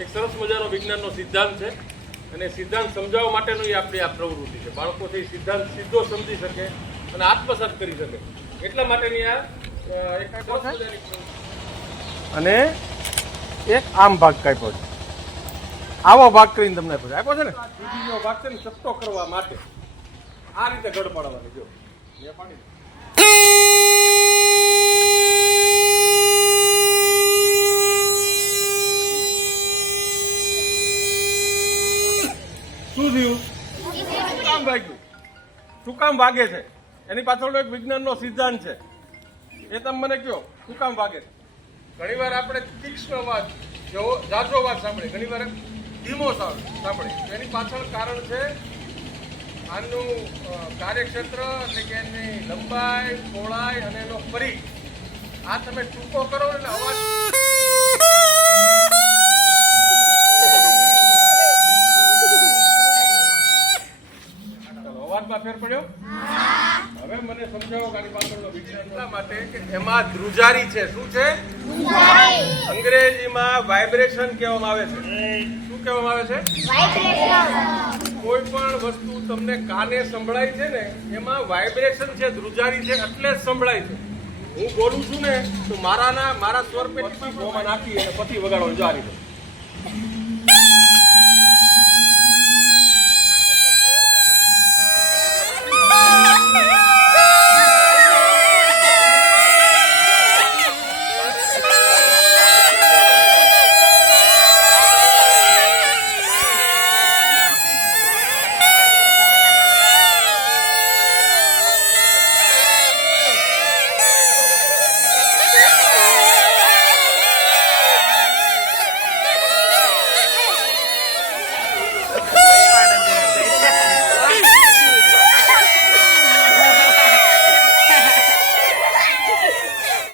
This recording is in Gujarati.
એક સરસ મજાનો વિજ્ઞાનનો સિદ્ધાંત છે અને સિદ્ધાંત સમજાવવા માટેની આપણી આ પ્રવૃત્તિ છે. બાળકોથી સિદ્ધાંત સીધો સમજી શકે અને આત્મસાત કરી શકે એટલા માટેની આ એક સરસ મજાની પ્રવૃત્તિ. અને એક આમ ભાગ કાપ્યો છે, આવો ભાગ કરીને તમને આપ્યો છે ને, બીજો ભાગ છે ને ચપટો કરવા માટે આ રીતે ગળ પાડવાની. જો પાણી શું થયું? શું કામ વાગ્યું? શું કામ વાગે છે? એની પાછળનો એક વિજ્ઞાનનો સિદ્ધાંત છે, એ તમે મને કહો. શું કામ વાગે છે? ઘણી વાર આપણે તીક્ષ્ણ અવાજ, જાજો અવાજ સાંભળે, ઘણી વાર ધીમો સાંભળે. એની પાછળ કારણ છે આનું કાર્યક્ષેત્ર, એટલે કે એની લંબાઈ, પહોળાઈ અને એનો પરિઘ. આ તમે ટૂંકો કરો ને અવાજ અવાજમાં ફેર પડ્યો. હવે મને સમજાવો કે આની પાછળનો વિજ્ઞાન એટલા માટે કે એમાં ધ્રુજારી છે. શું છે? અંગ્રેજીમાં વાઇબ્રેશન કહેવામાં આવે છે. શું કહેવામાં આવે છે? કોઈ પણ વસ્તુ તમને કાને સંભળાય છે ને, એમાં વાઇબ્રેશન છે, ધ્રુજારી છે, એટલે જ સંભળાય છે. હું બોલું છું ને તો મારા સ્વર પેટીમાં નાખી અને પછી વગાડવાનું. જો આ રીતે